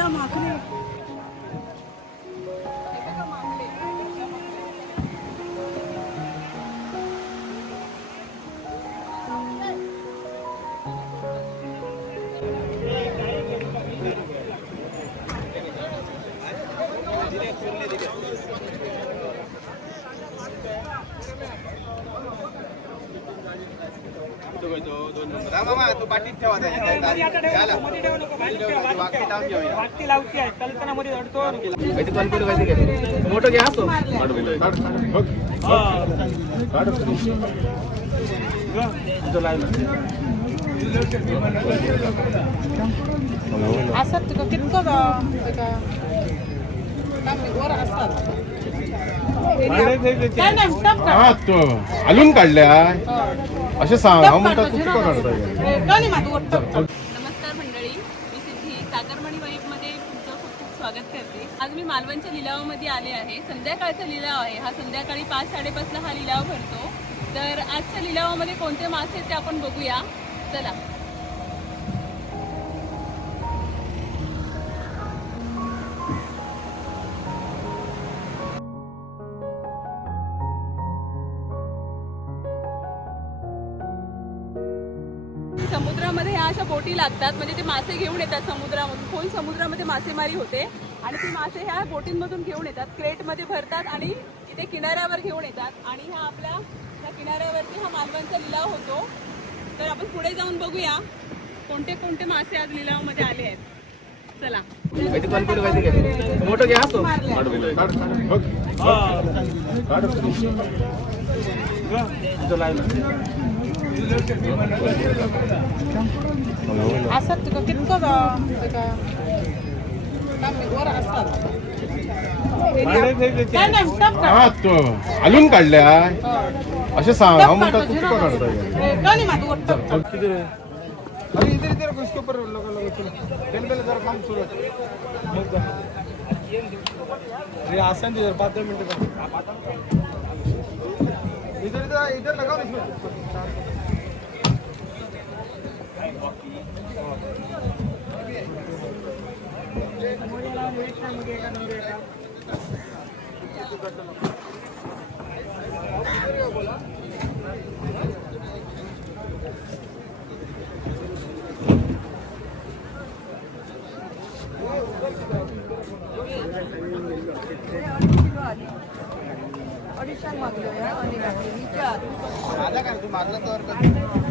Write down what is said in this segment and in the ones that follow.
मामा तू मोठं घ्या असतो असतात. तुका कितको. हा हलून काढल्या? हो. असे सांग म्हणतात काढतो. नमस्कार मंडळी मी सिद्धी. सागरमणी वाईफमध्ये तुमचं खूप खूप स्वागत करते. आज मी मालवणच्या लिलावामध्ये आले आहे. संध्याकाळचा लिलाव आहे. हा संध्याकाळी पाच साडेपाचला हा लिलाव भरतो. तर आजच्या लिलावामध्ये कोणते मासे आहेत ते आपण बघूया. चला. समुद्रामध्ये ह्या अशा बोटी लागतात. म्हणजे ते मासे घेऊन येतात समुद्रामधून. खोल समुद्रामध्ये मासेमारी होते. आणि ती मासे ह्या बोटींमधून घेऊन येतात. क्रेटमध्ये भरतात आणि इथे किनाऱ्यावर घेऊन येतात. आणि ह्या आपल्या ह्या किनाऱ्यावरती हा मालवणचा लिलाव होतो. तर आपण पुढे जाऊन बघूया कोणते कोणते मासे आज लिलावामध्ये आले आहेत. चला. मोठं घ्या असतात. तुका कितको. हा हलून काढल्या. असे सांग हा टप म्हणतात काढतो, तू झिरो तुका काढतो. काढताय ए, काय नाही. माझं वर टप काढ. अरे इधर इधर उसके ऊपर लगा लगा चलो. पहले पहले जरा काम शुरू अरे आसान पाँच मिनट का? इधर इधर इधर लगाओ इसमें. माझा काय तू मागला तर दादा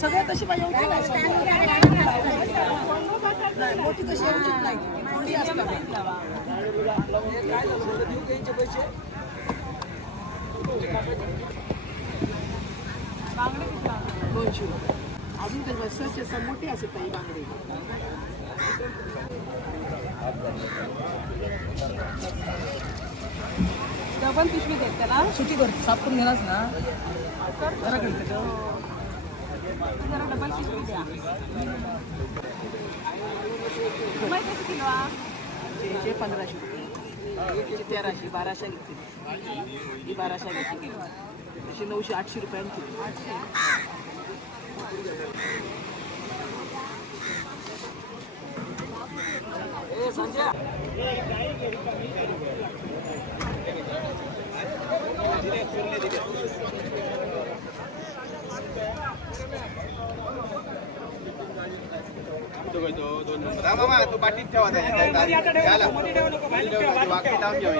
सगळं तशी पाहिजे नाही, मोठी तशी उंचीच नाही थोडी असतात बांगडे किती दोनशे रुपये. अजून ते स्वच्छ असं मोठी असते ताई बांगडी. डबल पिशवी देत त्याला. सुटी करतो सापडून गेलास ना. जरा करते जरा डबल पिशवी द्या. कशी किलो हा? त्याचे पंधराशे रुपये. तेराशे बाराशे घेतली. ही बाराशे घेतली. तशी नऊशे आठशे रुपयांची.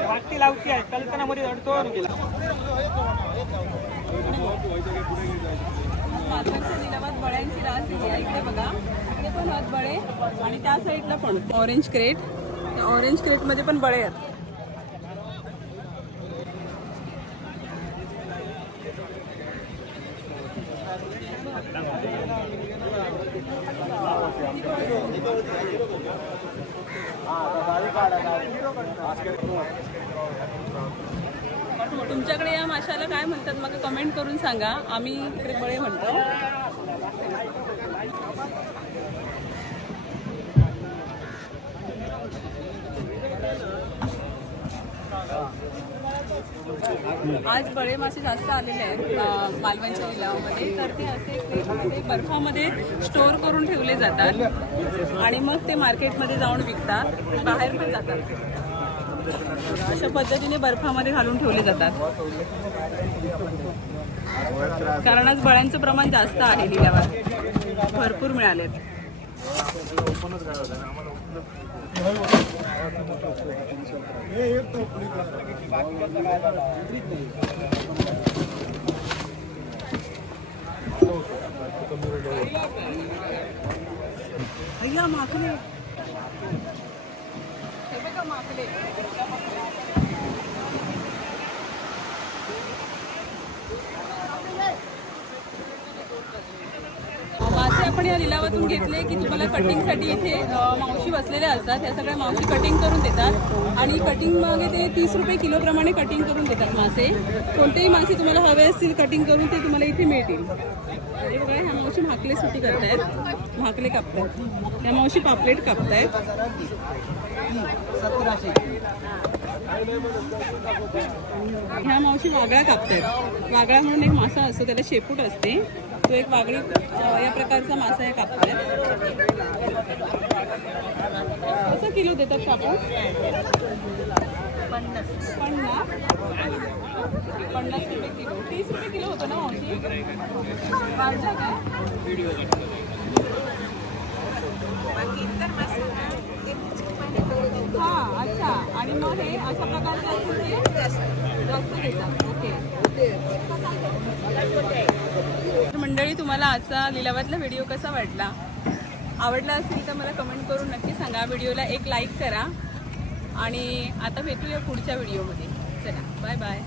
वाटती लावती आहे कल्पना मध्ये अडतो मालवणच्या निलावात बळ्यांची रास आहे इकडे बघा. इकडे पण आहेत बळे आणि त्या साईडला पण. ऑरेंज क्रेट त्या ऑरेंज क्रेटमध्ये पण बळे आहेत. तुमच्याकडे या माशाला काय म्हणतात? मग कमेंट करून सांगा. आम्ही इकडे बळे म्हणतो. आज बळे मासे जास्त आलेले आहेत मालवणच्या लिलावामध्ये तर ते असे क्रेटमध्ये बर्फामध्ये स्टोअर करून ठेवले जातात. आणि मग ते मार्केटमध्ये जाऊन विकतात. बाहेर पण जातात. अशा पद्धतीने बर्फामध्ये घालून ठेवले जातात. कारण आज बळ्यांचं प्रमाण जास्त आहे लिलावात भरपूर मिळालेत. अय्या माकले माकले मासे आपण या लिलावातून घेतले की तुम्हाला कटिंगसाठी इथे मावशी बसलेल्या असतात. ह्या सगळ्या मावशी कटिंग करून देतात. आणि कटिंग मागे ते तीस रुपये किलोप्रमाणे कटिंग करून देतात मासे. कोणतेही मासे तुम्हाला हवे असतील कटिंग करून ते तुम्हाला इथे मिळतील. हे बघा ह्या मावशी भाकले सुटी करतायत. भाकले कापतायत. ह्या मावशी पापलेट कापतायत. ह्या मावशी वागळा कापतात वागळा म्हणून एक मासा असतो त्याला शेपूट असते. तो एक वागळी या प्रकारचा मासा आहे कापतात कसं किलो देतात कापूस पन्नास. पन्नास पन्नास रुपये किलो. तीस रुपये किलो होतं ना मावशी? वाढला काय हां अच्छा. आणि मग हे अशा प्रकारचे जास्त घेतात. ओके. तर मंडळी तुम्हाला आजचा लिलावातला व्हिडिओ कसा वाटला? आवडला असेल तर मला कमेंट करून नक्की सांगा. व्हिडिओला एक लाईक करा. आणि आता भेटूया पुढच्या व्हिडिओमध्ये. चला बाय बाय.